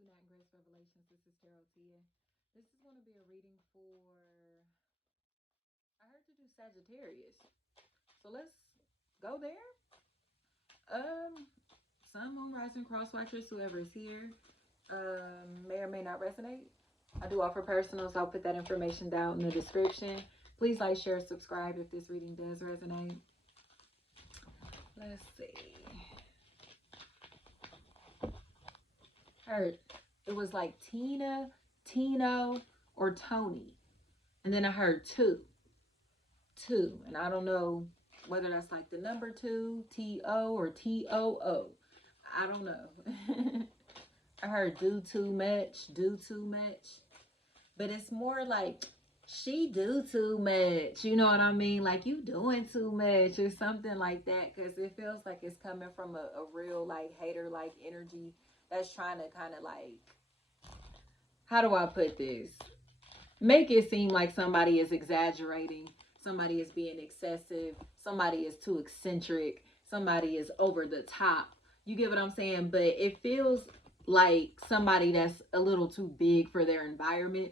to Nat and Grace Revelations. This is Tarot Tia. This is going to be a reading for, I heard to do Sagittarius. So let's go there. Sun, Moon, Rising, Cross Watchers, whoever is here, may or may not resonate. I do offer personals. I'll put that information down in the description. Please like, share, subscribe if this reading does resonate. Let's see. Heard it was like Tina, Tino, or Tony. And then I heard two. And I don't know whether that's like the number two, T-O or T-O-O. I don't know. I heard do too much. But it's more like she do too much. You know what I mean? Like you doing too much or something like that. Because it feels like it's coming from a real like hater-like energy that's trying to kind of like, how do I put this? Make it seem like somebody is exaggerating. Somebody is being excessive. Somebody is too eccentric. Somebody is over the top. You get what I'm saying? But it feels like somebody that's a little too big for their environment.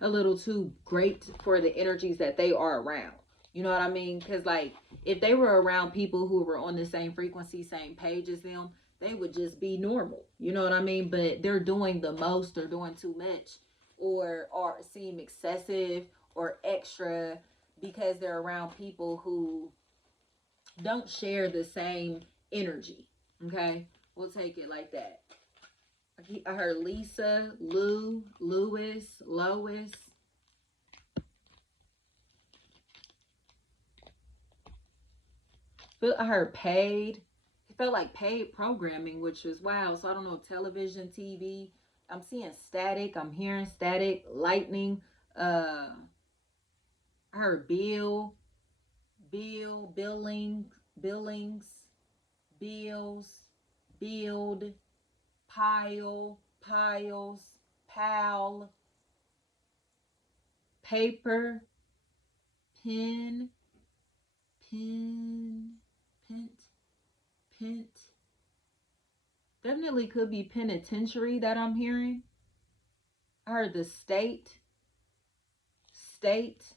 A little too great for the energies that they are around. You know what I mean? Because like if they were around people who were on the same frequency, same page as them, they would just be normal. You know what I mean? But they're doing the most. They're doing too much, or seem excessive or extra because they're around people who don't share the same energy. Okay, we'll take it like that. I heard Lisa, Lou, Louis, Lois. I heard paid. It felt like paid programming, which was wow. So I don't know, television, TV. I'm seeing static. I'm hearing static, lightning. I heard billings, bills, build, piles, pal, paper, pen, pent, pent. Definitely could be penitentiary that I'm hearing. I heard the state, stats,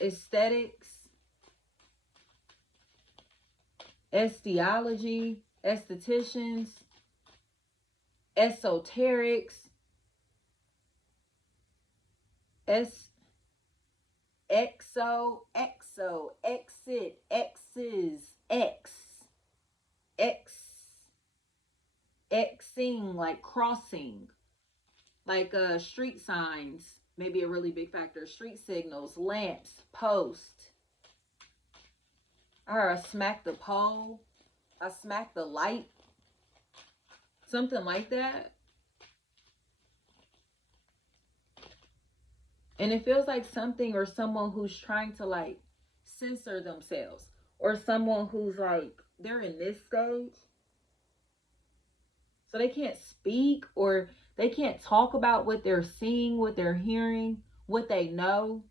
aesthetics, estiology, estheticians, esoterics, exit, x, xing, like crossing, like street signs, maybe a really big factor, street signals, lamps, post. Or I smack the pole, I smack the light, something like that. And it feels like something or someone who's trying to like censor themselves, or someone who's like they're in this stage so they can't speak, or they can't talk about what they're seeing, what they're hearing, what they know.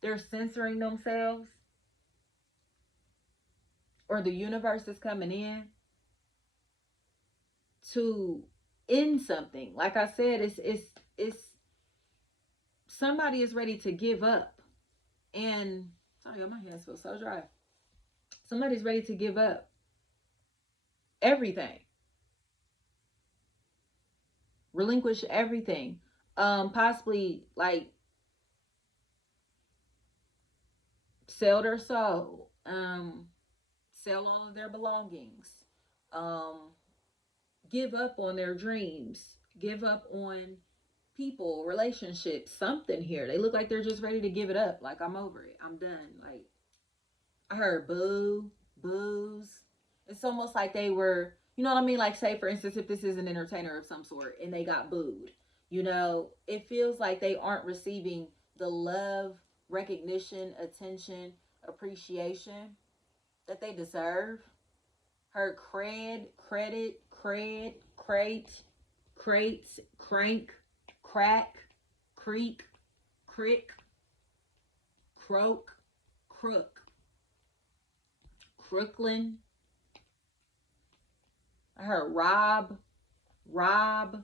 They're censoring themselves, or the universe is coming in to end something. Like I said, it's somebody is ready to give up. And sorry, my hands feel so dry. Somebody's ready to give up everything, relinquish everything, possibly like sell their soul, sell all of their belongings, um, give up on their dreams, give up on people, relationships, something here. They look like they're just ready to give it up. Like, I'm over it. I'm done. Like, I heard boo, booze. It's almost like they were, you know what I mean? Like, say, for instance, if this is an entertainer of some sort and they got booed, you know, it feels like they aren't receiving the love, recognition, attention, appreciation that they deserve. Heard crate, crates, crank, crack, creek, crick, croak, crook, crooklyn, I heard rob, rob.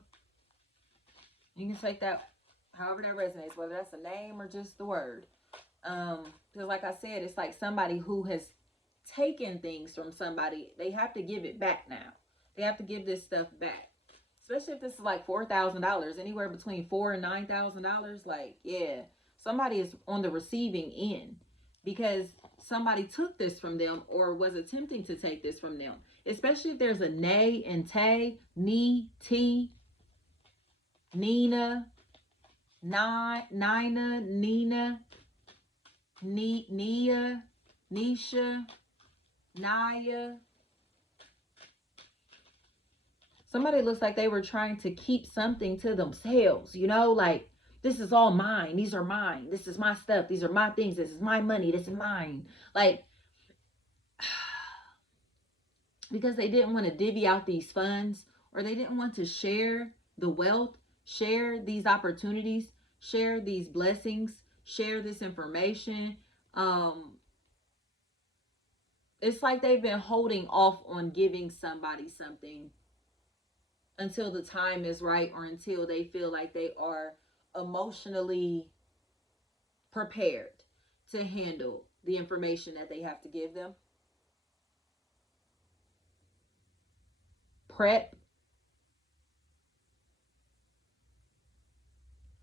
You can take that however that resonates, whether that's a name or just the word. Because like I said, it's like somebody who has taken things from somebody. They have to give it back now. They have to give this stuff back. Especially if this is like $4,000, anywhere between $4,000 and $9,000. Like, yeah, somebody is on the receiving end because somebody took this from them or was attempting to take this from them. Especially if there's a nay and tay, ni, t, Nina, Nina, Nina, Nia, Nisha, Naya. Somebody looks like they were trying to keep something to themselves, you know, like, this is all mine. These are mine. This is my stuff. These are my things. This is my money. This is mine. Like, because they didn't want to divvy out these funds, or they didn't want to share the wealth, share these opportunities, share these blessings, share this information. It's like they've been holding off on giving somebody something until the time is right, or until they feel like they are emotionally prepared to handle the information that they have to give them. Prep.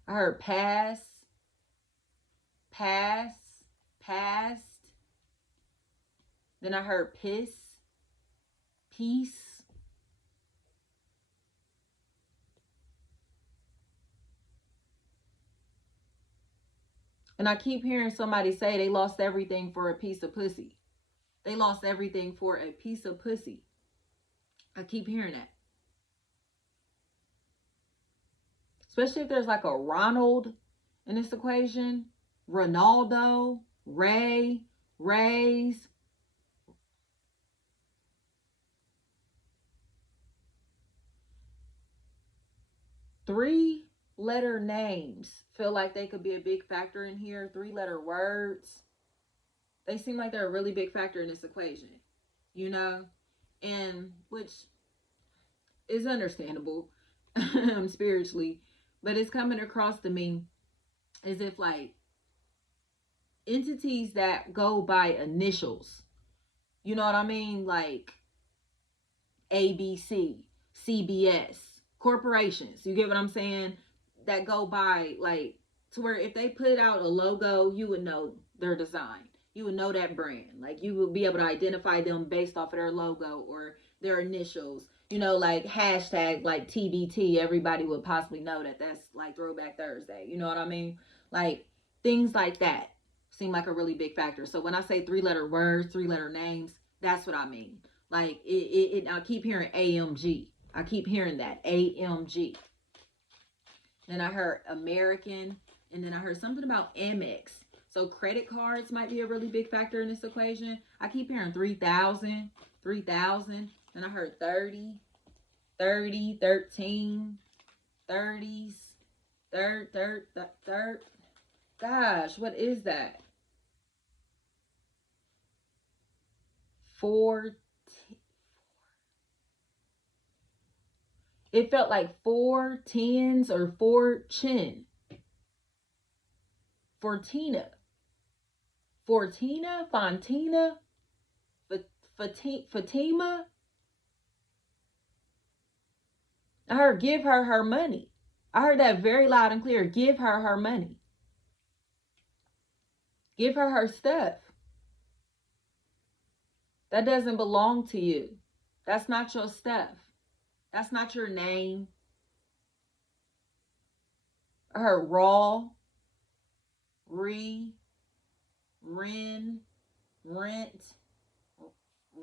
I heard pass, pass, past. Then I heard piss, peace. And I keep hearing somebody say they lost everything for a piece of pussy. They lost everything for a piece of pussy. I keep hearing that. Especially if there's like a Ronald in this equation. Ronaldo, Ray, Rays. Three-letter names feel like they could be a big factor in here. Three-letter words. They seem like they're a really big factor in this equation, you know? And which is understandable spiritually, but it's coming across to me as if like entities that go by initials, you know what I mean? Like ABC, CBS, corporations, you get what I'm saying? That go by like, to where if they put out a logo, you would know their design. You would know that brand. Like, you would be able to identify them based off of their logo or their initials. You know, like hashtag like TBT, everybody would possibly know that that's like Throwback Thursday. You know what I mean? Like, things like that seem like a really big factor. So when I say three-letter words, three-letter names, that's what I mean. Like, I keep hearing AMG. I keep hearing that, AMG. Then I heard American, and then I heard something about Amex. So credit cards might be a really big factor in this equation. I keep hearing 3,000, 3,000. Then I heard 30, 30, 13, 30s, third. Gosh, what is that? 4. It felt like 4 tens or 4 chin. Fortina, Fontina, Fatima. I heard give her her money. I heard that very loud and clear. Give her her money. Give her her stuff. That doesn't belong to you. That's not your stuff. That's not your name. I heard raw, ren, rent,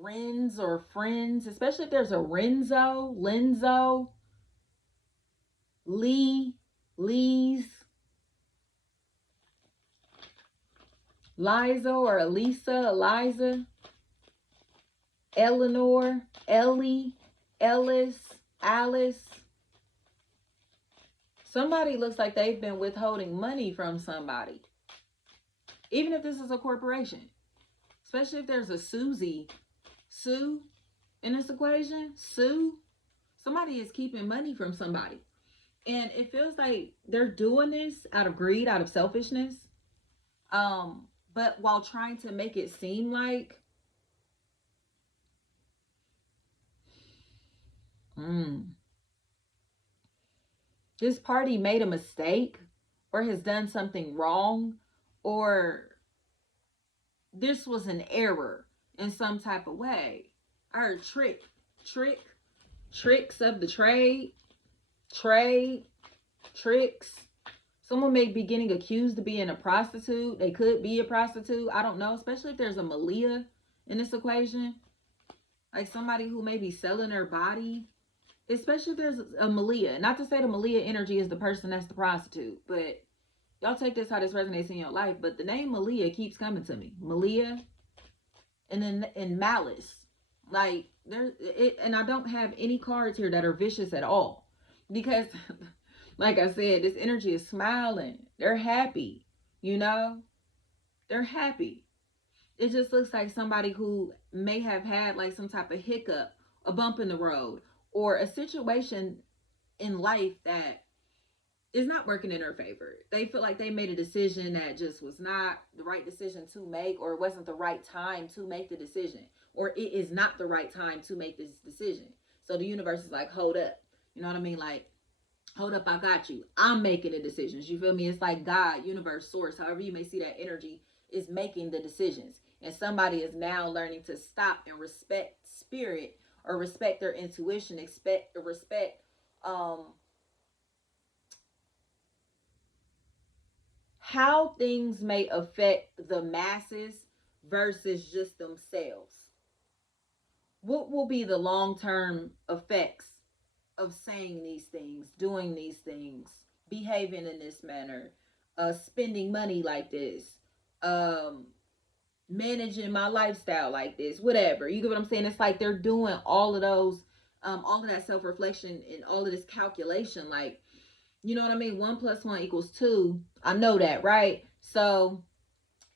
Rens or friends, especially if there's a Lenzo, Lee's, Liza or Eliza, Eleanor, Ellie, Ellis, Alice. Somebody looks like they've been withholding money from somebody. Even if this is a corporation. Especially if there's a Susie, Sue, in this equation. Sue. Somebody is keeping money from somebody. And it feels like they're doing this out of greed, out of selfishness. But while trying to make it seem like this party made a mistake or has done something wrong, or this was an error in some type of way. I heard trick, tricks of the trade, tricks. Someone may be getting accused of being a prostitute. They could be a prostitute. I don't know, especially if there's a Malia in this equation. Like somebody who may be selling their body. Especially if there's a Malia. Not to say the Malia energy is the person that's the prostitute, but y'all take this how this resonates in your life. But the name Malia keeps coming to me. Malia, and then in malice. Like and I don't have any cards here that are vicious at all. Because like I said, this energy is smiling. They're happy. You know? They're happy. It just looks like somebody who may have had like some type of hiccup, a bump in the road, or a situation in life that is not working in their favor. They feel like they made a decision that just was not the right decision to make, or it wasn't the right time to make the decision, or it is not the right time to make this decision. So the universe is like, hold up. You know what I mean? Like, hold up, I got you. I'm making the decisions. You feel me? It's like God, universe, source, however you may see that energy, is making the decisions. And somebody is now learning to stop and respect spirit, or respect their intuition, respect how things may affect the masses versus just themselves. What will be the long-term effects of saying these things, doing these things, behaving in this manner, spending money like this, managing my lifestyle like this, whatever. You get what I'm saying? It's like they're doing all of those, all of that self-reflection and all of this calculation. Like, you know what I mean? 1 + 1 = 2. I know that, right? So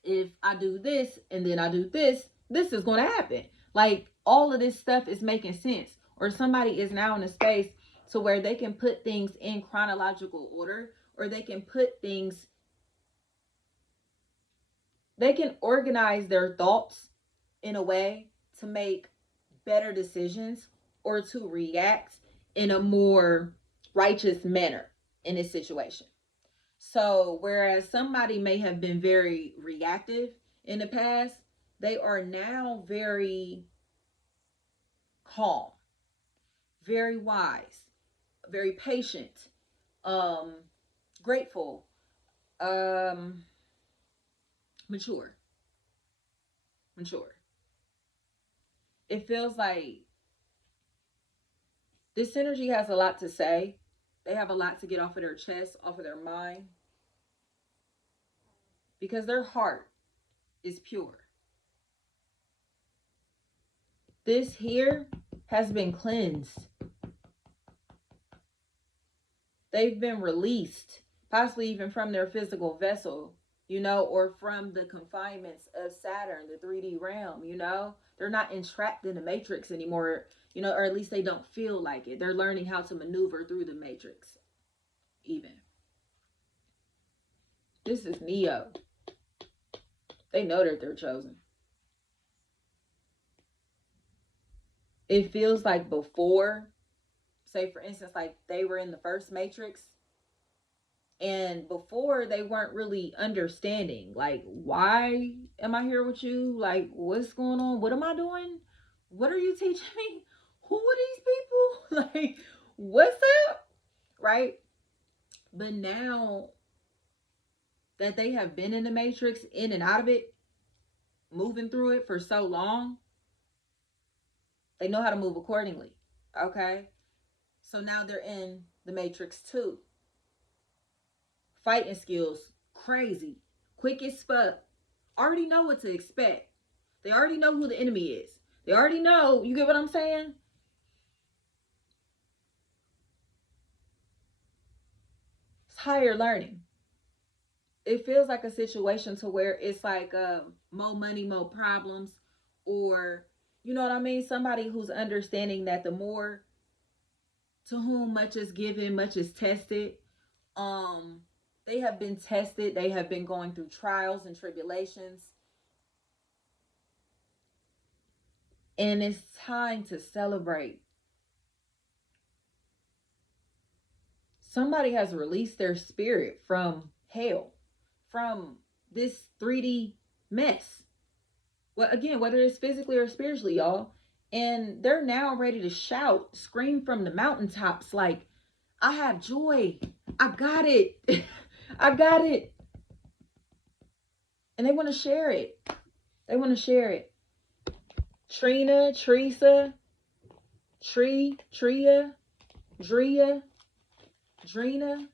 if I do this and then I do this, this is going to happen. Like, all of this stuff is making sense. Or somebody is now in a space to where they can put things in chronological order, or they can put things, they can organize their thoughts in a way to make better decisions, or to react in a more righteous manner in this situation. So whereas somebody may have been very reactive in the past, they are now very calm, very wise, very patient, grateful, mature. It feels like this energy has a lot to say. They have a lot to get off of their chest, off of their mind, because their heart is pure. This here has been cleansed. They've been released, possibly even from their physical vessel, you know, or from the confinements of Saturn, the 3D realm, you know. They're not entrapped in the matrix anymore, you know, or at least they don't feel like it. They're learning how to maneuver through the matrix, even. This is Neo. They know that they're chosen. It feels like before, say for instance, like they were in the first matrix, and before they weren't really understanding, like, why am I here with you? Like, what's going on? What am I doing? What are you teaching me? Who are these people? Like, what's up? Right? But now that they have been in the matrix, in and out of it, moving through it for so long, they know how to move accordingly. Okay? So now they're in the matrix too. Fighting skills, crazy, quick as fuck. Already know what to expect. They already know who the enemy is. They already know, you get what I'm saying? It's higher learning. It feels like a situation to where it's like more money, more problems, or You know what I mean? Somebody who's understanding that the more to whom much is given, much is tested. Um, they have been tested. They have been going through trials and tribulations. And it's time to celebrate. Somebody has released their spirit from hell, from this 3D mess. Well, again, whether it's physically or spiritually, y'all. And they're now ready to shout, scream from the mountaintops like, I have joy. I got it. I got it. And they want to share it. They want to share it. Trina, Teresa, Tria, Drea, Drina.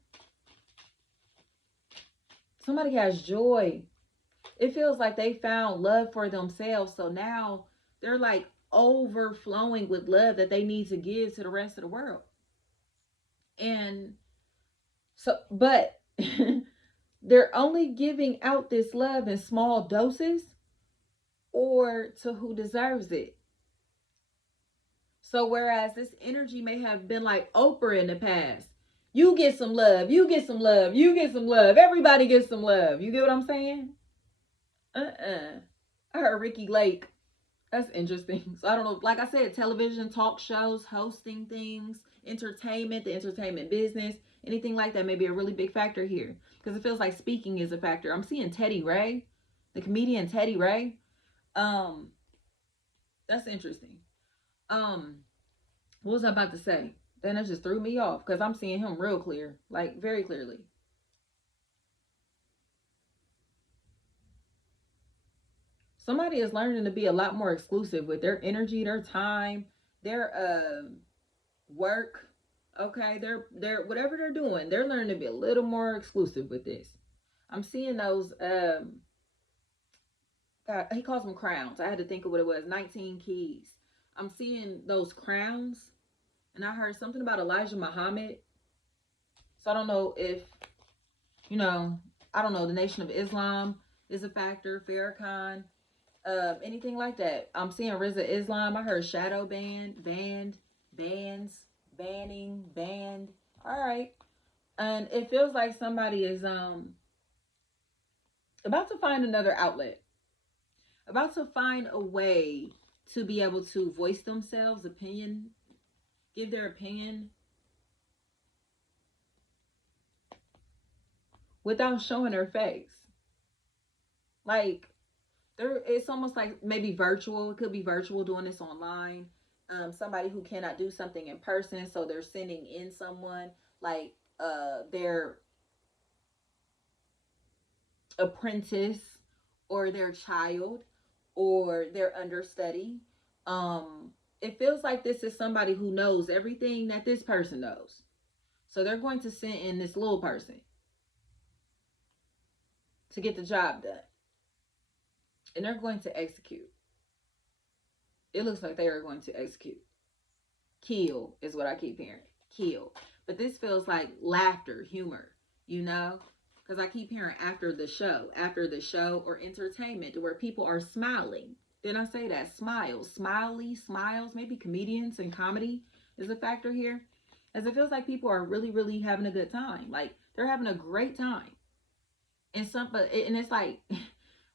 Somebody has joy. It feels like they found love for themselves. So now they're like overflowing with love that they need to give to the rest of the world. And so, but they're only giving out this love in small doses or to who deserves it. So whereas this energy may have been like Oprah in the past, you get some love, you get some love, you get some love, everybody gets some love. You get what I'm saying? I heard Ricky Lake. That's interesting. So I don't know. Like I said, television, talk shows, hosting things, entertainment, the entertainment business, anything like that may be a really big factor here. Because it feels like speaking is a factor. I'm seeing Teddy Ray, the comedian Teddy Ray. Um, that's interesting. Um, what was I about to say? Then it just threw me off because I'm seeing him real clear, like very clearly. Somebody is learning to be a lot more exclusive with their energy, their time, their work. Okay, they're whatever they're doing, they're learning to be a little more exclusive with this. I'm seeing those God, he calls them crowns. I had to think of what it was. 19 keys. I'm seeing those crowns, and I heard something about Elijah Muhammad. So I don't know if you know. I don't know. The Nation of Islam is a factor. Farrakhan, anything like that. I'm seeing Rizza Islam. I heard shadow bands, banning, banned. All right, and it feels like somebody is about to find another outlet, about to find a way to be able to voice themselves, opinion, give their opinion without showing their face. Like there, it's almost like maybe virtual. It could be virtual doing this online. Somebody who cannot do something in person, so they're sending in someone like their apprentice or their child or their understudy. It feels like this is somebody who knows everything that this person knows. So they're going to send in this little person to get the job done. And they're going to execute. It looks like they are going to execute. Kill is what I keep hearing. Kill. But this feels like laughter, humor, you know? Because I keep hearing after the show, or entertainment, where people are smiling. Didn't I say that? Smiles, smiley, smiles. Maybe comedians and comedy is a factor here. As it feels like people are really, really having a good time. Like they're having a great time. And it's like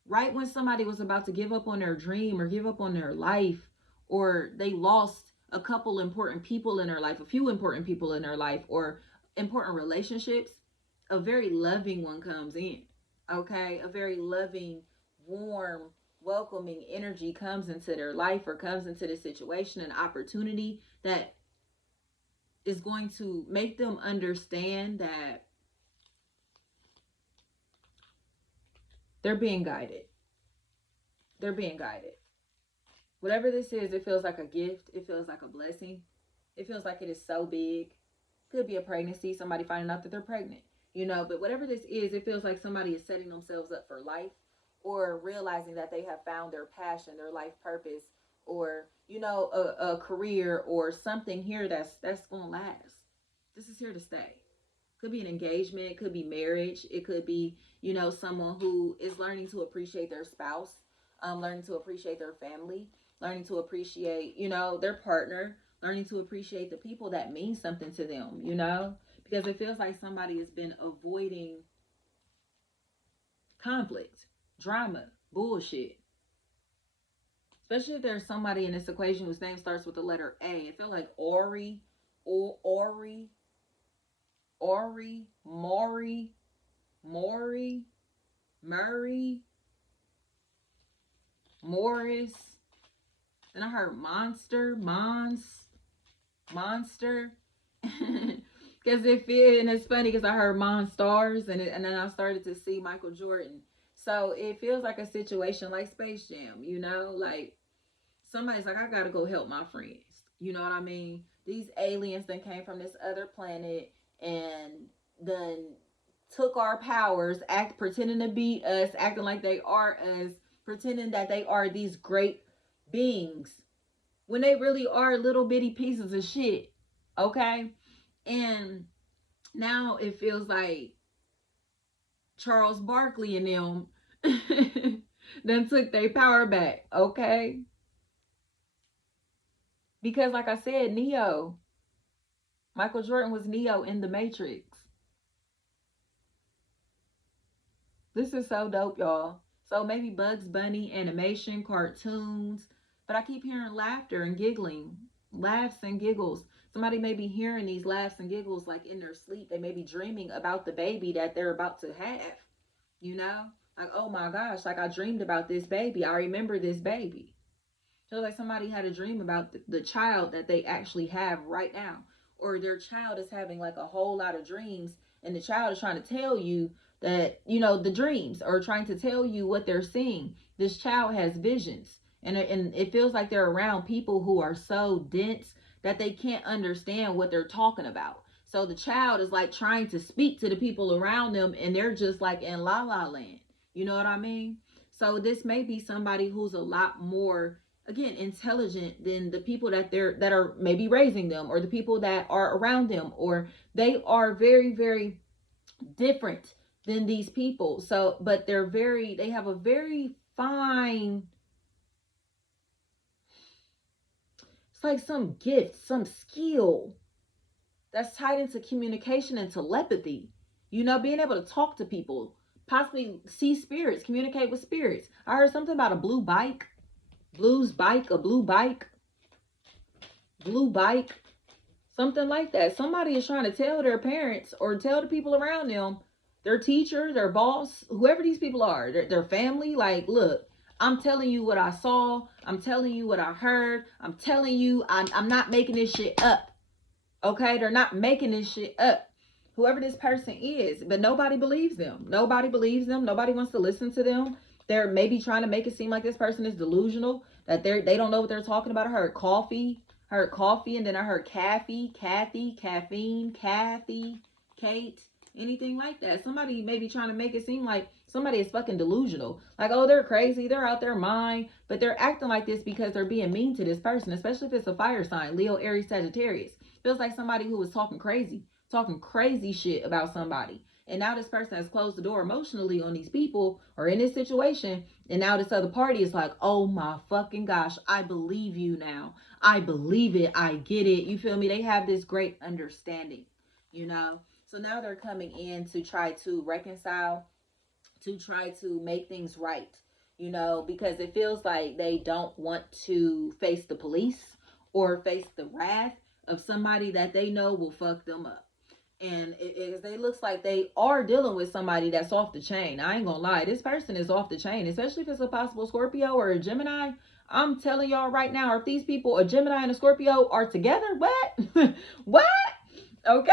right when somebody was about to give up on their dream or give up on their life, or they lost a couple important people in their life, a few important people in their life, or important relationships, a very loving one comes in. Okay, a very loving, warm, welcoming energy comes into their life or comes into the situation, an opportunity that is going to make them understand that they're being guided. They're being guided. Whatever this is, it feels like a gift. It feels like a blessing. It feels like it is so big. Could be a pregnancy, somebody finding out that they're pregnant, you know. But whatever this is, it feels like somebody is setting themselves up for life, or realizing that they have found their passion, their life purpose, or you know, a career or something here that's gonna last. This is here to stay. Could be an engagement, could be marriage, it could be, you know, someone who is learning to appreciate their spouse. learning to appreciate their family, learning to appreciate, you know, their partner, learning to appreciate the people that mean something to them, you know, because it feels like somebody has been avoiding conflict, drama, bullshit. Especially if there's somebody in this equation whose name starts with the letter A. I feel like Ori, Maury, Murray, Morris. Then I heard Monster. Because and it's funny because I heard Monstars, and then I started to see Michael Jordan. So it feels like a situation like Space Jam, you know, like somebody's like, I gotta go help my friends. You know what I mean? These aliens that came from this other planet and then took our powers, pretending to be us, acting like they are us, pretending that they are these great beings when they really are little bitty pieces of shit. Okay? And now it feels like Charles Barkley and them then took their power back. Okay? Because like I said, Michael Jordan was Neo in the Matrix. This is so dope, y'all. So maybe Bugs Bunny, animation, cartoons. But I keep hearing laughter and giggling. Laughs and giggles. Somebody may be hearing these laughs and giggles like in their sleep. They may be dreaming about the baby that they're about to have. You know? Like, oh my gosh, like I dreamed about this baby. I remember this baby. So like somebody had a dream about the child that they actually have right now. Or their child is having like a whole lot of dreams, and the child is trying to tell you that, you know, the dreams, or trying to tell you what they're seeing. This child has visions, and it feels like they're around people who are so dense that they can't understand what they're talking about. So the child is like trying to speak to the people around them, and they're just like in la la land. You know what I mean? So this may be somebody who's a lot more, again, intelligent than the people that are maybe raising them, or the people that are around them, or they are very, very different than these people. So but they have a very fine, it's like some gift, some skill that's tied into communication and telepathy, you know, being able to talk to people, possibly see spirits, communicate with spirits. I heard something about a blue bike, a blue bike, something like that. Somebody is trying to tell their parents or tell the people around them, their teacher, their boss, whoever these people are, their family, like, look, I'm telling you what I saw. I'm telling you what I heard. I'm telling you, I'm not making this shit up. Okay? They're not making this shit up. Whoever this person is, but nobody believes them. Nobody believes them. Nobody wants to listen to them. They're maybe trying to make it seem like this person is delusional, that they don't know what they're talking about. I heard coffee, and then I heard Kathy, caffeine, Kathy, Kate, anything like that. Somebody may be trying to make it seem like somebody is fucking delusional. Like, oh, they're crazy, they're out their mind, but they're acting like this because they're being mean to this person, especially if it's a fire sign, Leo, Aries, Sagittarius. Feels like somebody who was talking crazy shit about somebody. And now this person has closed the door emotionally on these people or in this situation. And now this other party is like, oh my fucking gosh, I believe you now. I believe it. I get it. You feel me? They have this great understanding, you know? So now they're coming in to try to reconcile, to try to make things right, you know, because it feels like they don't want to face the police or face the wrath of somebody that they know will fuck them up. And it looks like they are dealing with somebody that's off the chain. I ain't gonna lie, this person is off the chain, especially if it's a possible Scorpio or a Gemini. I'm telling y'all right now, if these people, a Gemini and a Scorpio, are together, what? What? Okay?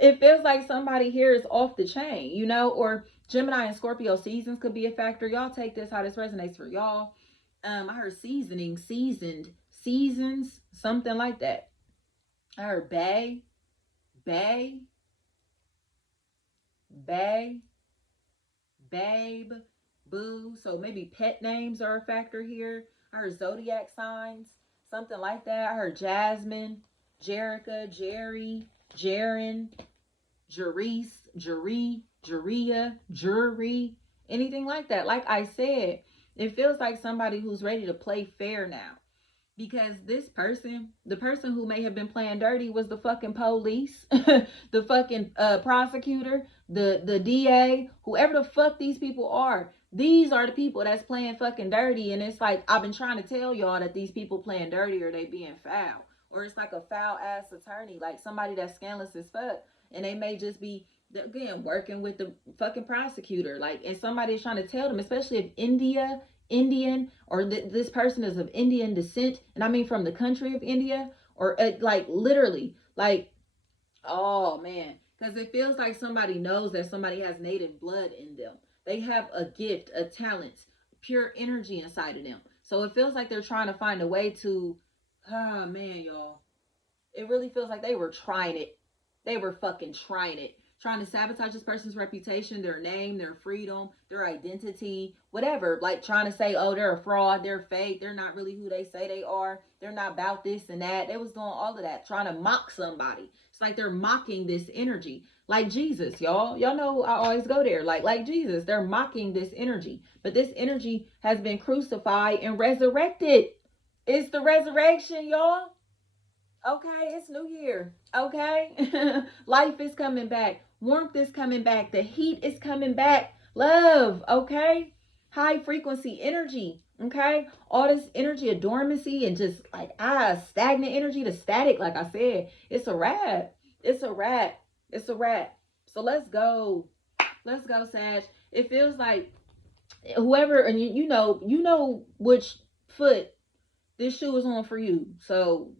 It feels like somebody here is off the chain, you know, or Gemini and Scorpio seasons could be a factor. Y'all take this how this resonates for y'all. I heard seasons, something like that. I heard bae, babe, boo. So maybe pet names are a factor here. I heard zodiac signs, something like that. I heard Jasmine, Jerica, Jerry, Jaren, Jerice, Jeria, Jury, anything like that. Like I said, It feels like somebody who's ready to play fair now. Because this person, the person who may have been playing dirty was the fucking police, the fucking prosecutor, the DA, whoever the fuck these people are. These are the people that's playing fucking dirty. And it's like, I've been trying to tell y'all that these people playing dirty or they being foul. Or it's like a foul ass attorney, like somebody that's scandalous as fuck. And they may just be, again, working with the fucking prosecutor. Like, and somebody's trying to tell them, especially if Indian, or this person is of Indian descent, and I mean from the country of India, or like literally, like, oh man, because it feels like somebody knows that somebody has native blood in them. They have a gift, a talent, pure energy inside of them. So it feels like they're trying to find a way to, oh man, y'all, it really feels like they were trying it. They were fucking trying it. Trying to sabotage this person's reputation, their name, their freedom, their identity, whatever. Like trying to say, oh, they're a fraud, they're fake, they're not really who they say they are, they're not about this and that. They was doing all of that, trying to mock somebody. It's like they're mocking this energy. Like Jesus, y'all. Y'all know I always go there. Like Jesus, they're mocking this energy. But this energy has been crucified and resurrected. It's the resurrection, y'all. Okay, it's New Year. Okay, life is coming back. Warmth is coming back. The heat is coming back. Love. Okay, high frequency energy. Okay, all this energy of dormancy and just like stagnant energy to static. Like I said, it's a wrap. It's a wrap. It's a wrap. So let's go. Let's go, Sag. It feels like whoever, and you know which foot this shoe is on for you. So.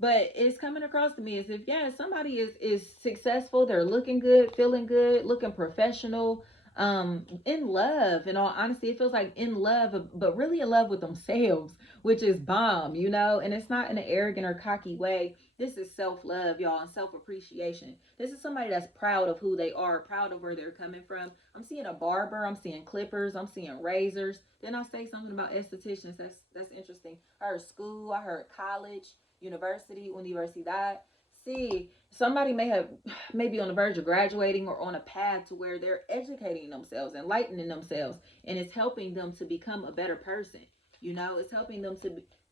But it's coming across to me as if, yeah, somebody is successful, they're looking good, feeling good, looking professional, in love. In all honesty, it feels like in love, but really in love with themselves, which is bomb, and it's not in an arrogant or cocky way. This is self-love, y'all, and self-appreciation. This is somebody that's proud of who they are, proud of where they're coming from. I'm seeing a barber, I'm seeing clippers, I'm seeing razors. Then I say something about estheticians. That's interesting. I heard school, I heard college, university, universidad. See, somebody may be on the verge of graduating or on a path to where they're educating themselves, enlightening themselves, and it's helping them to become a better person. It's helping them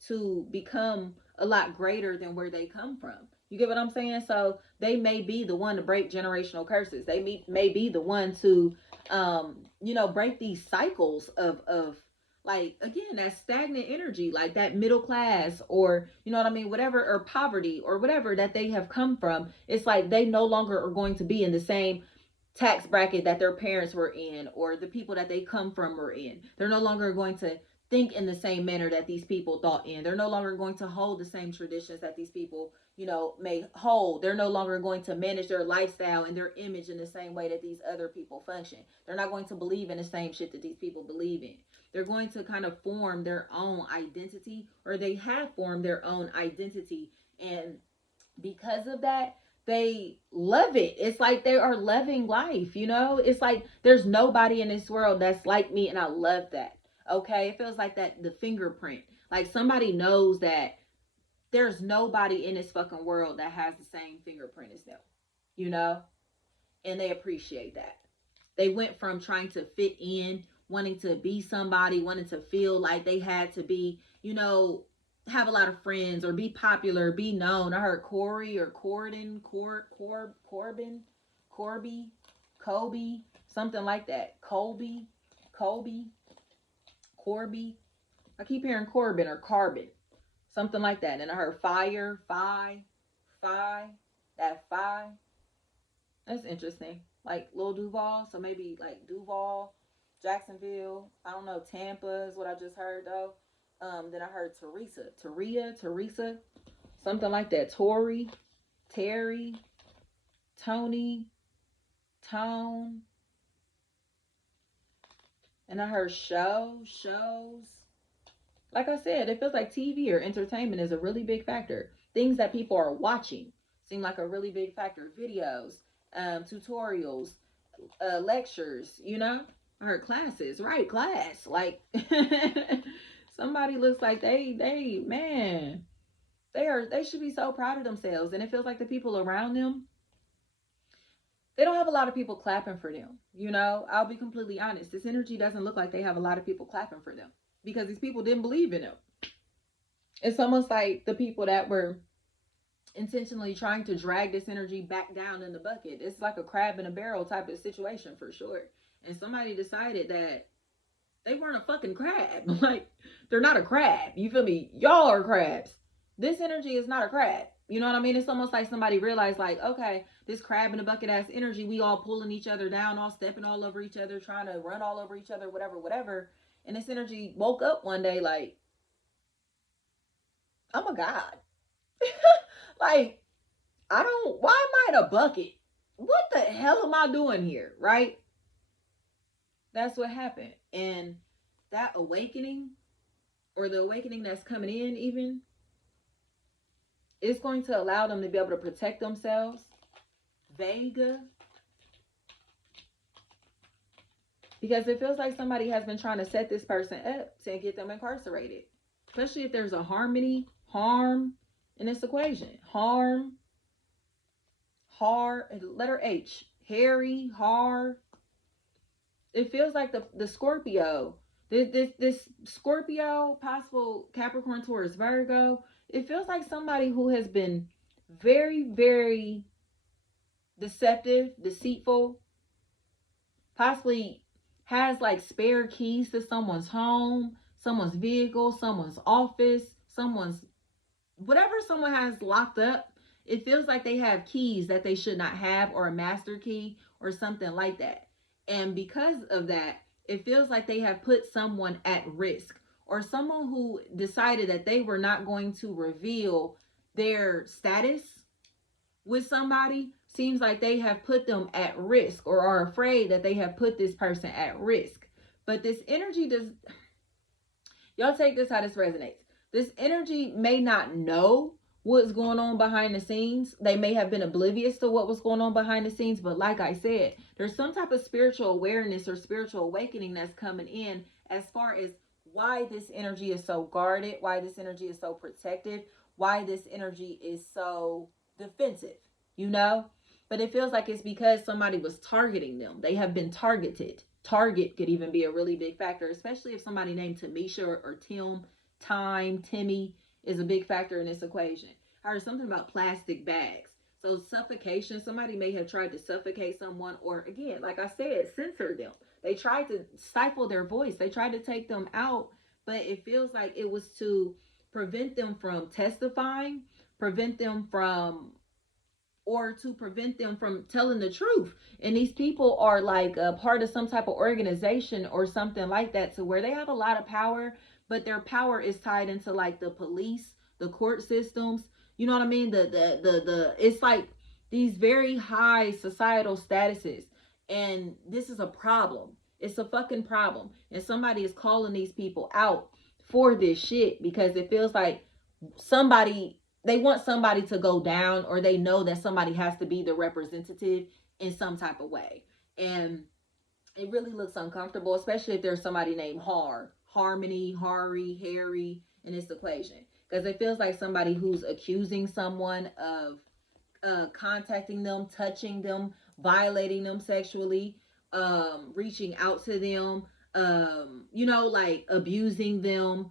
to become a lot greater than where they come from. You get what I'm saying? So they may be the one to break generational curses. They may be the one to, break these cycles of like, again, that stagnant energy, like that middle class, or you know what I mean, whatever, or poverty or whatever that they have come from. It's like they no longer are going to be in the same tax bracket that their parents were in, or the people that they come from were in. They're no longer going to think in the same manner that these people thought in. They're no longer going to hold the same traditions that these people, may hold. They're no longer going to manage their lifestyle and their image in the same way that these other people function. They're not going to believe in the same shit that these people believe in. They're going to kind of form their own identity, or they have formed their own identity. And because of that, they love it. It's like they are loving life, It's like there's nobody in this world that's like me, and I love that. Okay? It feels like that, the fingerprint. Like somebody knows that there's nobody in this fucking world that has the same fingerprint as them, And they appreciate that. They went from trying to fit in, wanting to be somebody, wanting to feel like they had to be, have a lot of friends or be popular, be known. I heard Corey or Corden, Corbin, Corby, Kobe, something like that. Colby, Corby. I keep hearing Corbin or Carbon, something like that. And I heard fire, that fi. That's interesting. Like Lil Duval, so maybe like Duval, Jacksonville. I don't know. Tampa is what I just heard though. Then I heard Teresa, something like that. Tori, Terry, Tony, Tone. And I heard shows. Like I said, it feels like TV or entertainment is a really big factor. Things that people are watching seem like a really big factor. Videos, tutorials, lectures, I heard classes, right? Class. Like somebody looks like man, they should be so proud of themselves. And it feels like the people around them, they don't have a lot of people clapping for them. You know, I'll be completely honest. This energy doesn't look like they have a lot of people clapping for them because these people didn't believe in them. It's almost like the people that were intentionally trying to drag this energy back down in the bucket. It's like a crab in a barrel type of situation for sure. And somebody decided that they weren't a fucking crab. Like, they're not a crab. You feel me? Y'all are crabs. This energy is not a crab. You know what I mean? It's almost like somebody realized, like, okay, this crab in the bucket ass energy, we all pulling each other down, all stepping all over each other, trying to run all over each other, whatever, whatever. And this energy woke up one day like, I'm a god. Like, I don't, why am I in a bucket? What the hell am I doing here? Right? That's what happened. And that awakening, or the awakening that's coming in, even, is going to allow them to be able to protect themselves. Vega. Because it feels like somebody has been trying to set this person up to get them incarcerated. Especially if there's a harm in this equation. Letter H. Harry, har. It feels like the Scorpio. This Scorpio, possible Capricorn, Taurus, Virgo. It feels like somebody who has been very, very deceptive, deceitful, possibly has like spare keys to someone's home, someone's vehicle, someone's office, someone's whatever someone has locked up. It feels like they have keys that they should not have, or a master key or something like that. And because of that, it feels like they have put someone at risk, or someone who decided that they were not going to reveal their status with somebody. Seems like they have put them at risk, or are afraid that they have put this person at risk. But this energy does, y'all take this how this resonates. This energy may not know what's going on behind the scenes. They may have been oblivious to what was going on behind the scenes. But like I said, there's some type of spiritual awareness or spiritual awakening that's coming in, as far as why this energy is so guarded, why this energy is so protected, why this energy is so defensive, you know? But it feels like it's because somebody was targeting them. They have been targeted. Target could even be a really big factor, especially if somebody named Tamisha or Tim, Timmy is a big factor in this equation. I heard something about plastic bags. So suffocation, somebody may have tried to suffocate someone, or again, like I said, censor them. They tried to stifle their voice. They tried to take them out, but it feels like it was to prevent them from testifying, prevent them from, or to prevent them from telling the truth. And these people are like a part of some type of organization or something like that, to where they have a lot of power, but their power is tied into like the police, the court systems. You know what I mean? The it's like these very high societal statuses. And this is a problem. It's a fucking problem. And somebody is calling these people out for this shit, because it feels like somebody, they want somebody to go down, or they know that somebody has to be the representative in some type of way. And it really looks uncomfortable, especially if there's somebody named Harmony, Harry in this equation. Because it feels like somebody who's accusing someone of contacting them, touching them, violating them sexually, reaching out to them, like abusing them,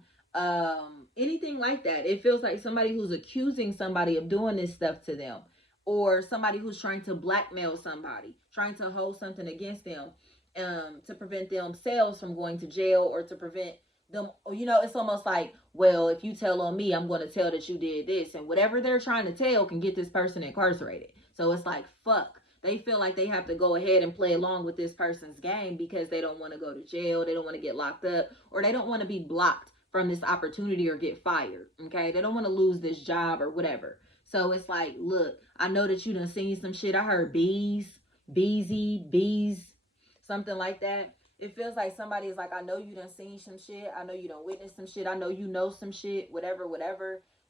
anything like that. It feels like somebody who's accusing somebody of doing this stuff to them, or somebody who's trying to blackmail somebody, trying to hold something against them, to prevent themselves from going to jail, or to prevent them. It's almost like, well, if you tell on me, I'm going to tell that you did this, and whatever they're trying to tell can get this person incarcerated. So it's like, fuck. They feel like they have to go ahead and play along with this person's game, because they don't want to go to jail, they don't want to get locked up, or they don't want to be blocked from this opportunity or get fired. Okay, they don't want to lose this job or whatever. So it's like, look, I know that you done seen some shit. I heard bees, something like that. It feels like somebody is like, I know you done seen some shit. I know you done witnessed some shit. I know you know some shit, whatever.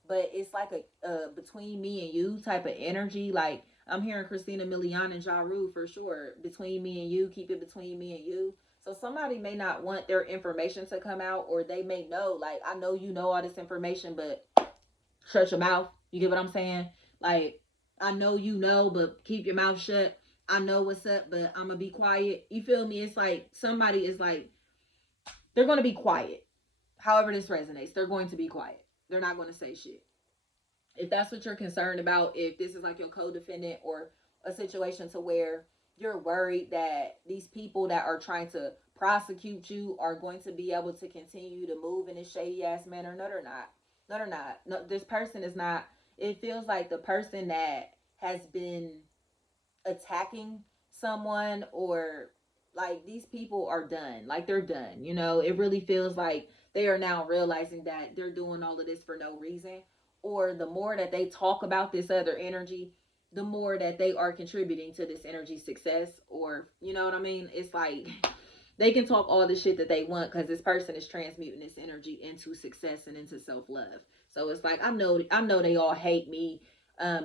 But it's like a between me and you type of energy. Like, I'm hearing Christina Milian and Ja Rule for sure. Between me and you, keep it between me and you. So somebody may not want their information to come out, or they may know, like, I know you know all this information, but shut your mouth. You get what I'm saying? Like, I know you know, but keep your mouth shut. I know what's up, but I'm gonna be quiet. You feel me? It's like somebody is like, they're gonna be quiet. However this resonates, they're going to be quiet. They're not gonna say shit. If that's what you're concerned about, if this is like your co-defendant or a situation to where you're worried that these people that are trying to prosecute you are going to be able to continue to move in this shady ass manner, no, they're not. No, they're not. No, this person is not. It feels like the person that has been attacking someone, or like these people are done. Like they're done. You know, it really feels like they are now realizing that they're doing all of this for no reason. Or the more that they talk about this other energy, the more that they are contributing to this energy success. Or, you know what I mean? It's like they can talk all the shit that they want because this person is transmuting this energy into success and into self-love. So it's like I know they all hate me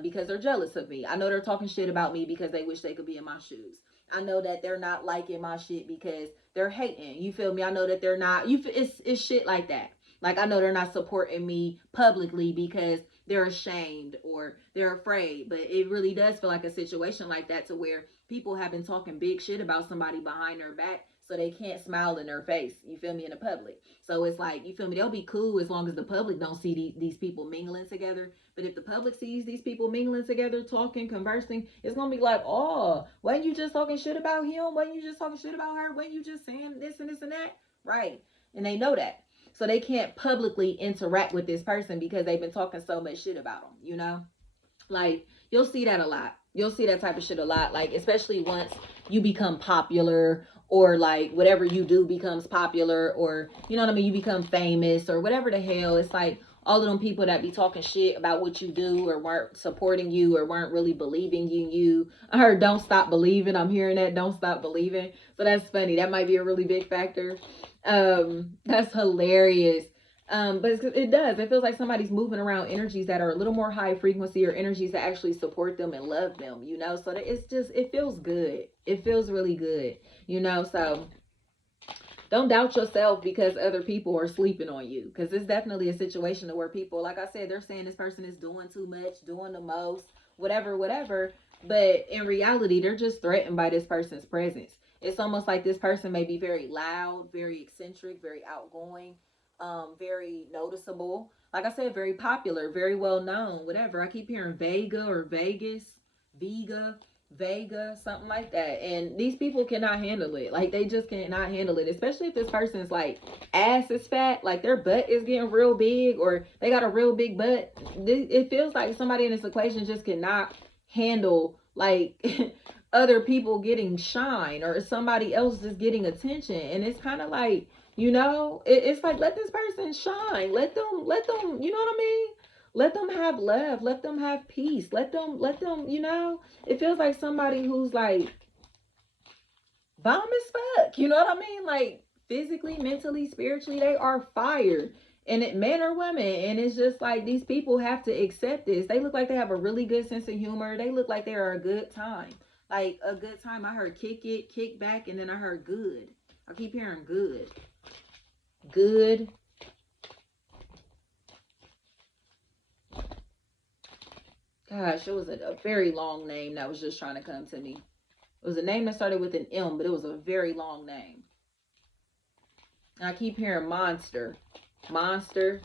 because they're jealous of me. I know they're talking shit about me because they wish they could be in my shoes. I know that they're not liking my shit because they're hating. You feel me? I know that they're not. It's shit like that. Like I know they're not supporting me publicly because they're ashamed or they're afraid. But it really does feel like a situation like that, to where people have been talking big shit about somebody behind their back, so they can't smile in their face. You feel me? In the public. So it's like, you feel me? They'll be cool as long as the public don't see these people mingling together. But if the public sees these people mingling together, talking, conversing, it's gonna be like, oh, wasn't you just talking shit about him? Wasn't you just talking shit about her? Wasn't you just saying this and this and that? Right. And they know that. So they can't publicly interact with this person because they've been talking so much shit about them, you know? Like, you'll see that a lot. You'll see that type of shit a lot. Like, especially once you become popular, or like whatever you do becomes popular, or you know what I mean, you become famous or whatever the hell. It's like all of them people that be talking shit about what you do, or weren't supporting you, or weren't really believing in you. I heard don't stop believing. I'm hearing that, don't stop believing. So that's funny. That might be a really big factor. That's hilarious. But it does. It feels like somebody's moving around energies that are a little more high frequency, or energies that actually support them and love them, you know? So that it's just, it feels good. It feels really good, you know? So don't doubt yourself because other people are sleeping on you. Because it's definitely a situation where people, like I said, they're saying this person is doing too much, doing the most, whatever, whatever. But in reality, they're just threatened by this person's presence. It's almost like this person may be very loud, very eccentric, very outgoing, very noticeable. Like I said, very popular, very well known, whatever. I keep hearing Vega or Vegas, Vega, Vega, something like that. And these people cannot handle it. Like they just cannot handle it. Especially if this person's like ass is fat, like their butt is getting real big, or they got a real big butt. It feels like somebody in this equation just cannot handle like other people getting shine, or somebody else just getting attention. And it's kind of like, you know, it's like, let this person shine. Let them, you know what I mean? Let them have love. Let them have peace. Let them, you know, it feels like somebody who's like bomb as fuck. You know what I mean? Like physically, mentally, spiritually, they are fire. And it, men or women. And it's just like these people have to accept this. They look like they have a really good sense of humor. They look like they are a good time. Like a good time. I heard kick it, kick back, and then I heard good. I keep hearing good. Good. Gosh, it was a very long name that was just trying to come to me. It was a name that started with an M, but it was a very long name. And I keep hearing monster. Monster.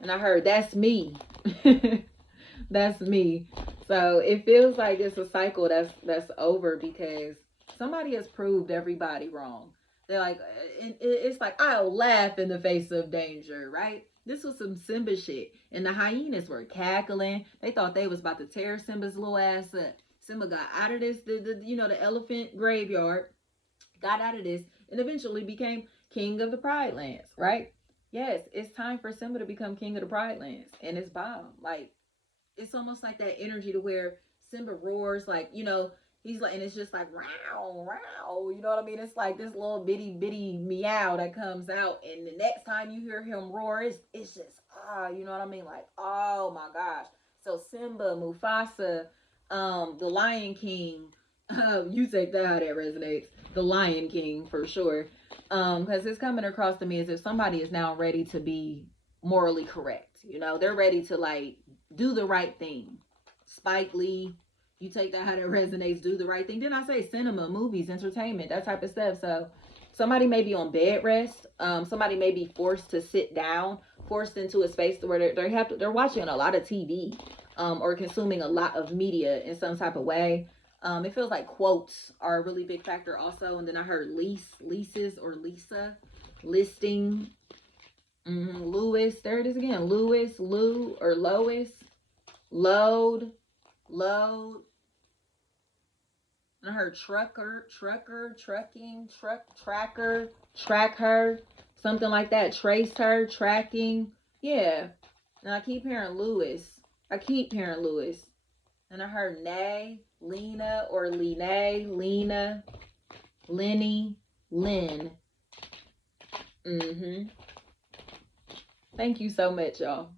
And I heard that's me. That's me. So it feels like it's a cycle that's over because somebody has proved everybody wrong. They're like, it's like, I'll laugh in the face of danger, right? This was some Simba shit. And the hyenas were cackling. They thought they was about to tear Simba's little ass up. Simba got out of this, the elephant graveyard, got out of this, and eventually became king of the Pride Lands, right? Yes, it's time for Simba to become king of the Pride Lands. And it's bomb. Like, it's almost like that energy to where Simba roars, like, he's like, and it's just like, row, row, you know what I mean? It's like this little bitty meow that comes out, and the next time you hear him roar, it's just, you know what I mean? Like, oh my gosh. So Simba, Mufasa, the Lion King, you take that how that resonates. The Lion King for sure. Because it's coming across to me as if somebody is now ready to be morally correct. They're ready to like do the right thing. Spike Lee, You take that how that resonates, do the right thing. Then I say cinema, movies, entertainment, that type of stuff. So somebody may be on bed rest. Somebody may be forced to sit down, forced into a space where they're watching a lot of TV, or consuming a lot of media in some type of way. It feels like quotes are a really big factor also. And then I heard leases or Lisa, listing, Lewis. There it is again. Lewis, Lou, or Lois, load, load. And I heard trucker, trucking, tracker, track her, something like that. Trace her, tracking. Yeah. And I keep hearing Lewis. And I heard Nay, Lena, or Lene, Lena, Lenny, Lynn. Thank you so much, y'all.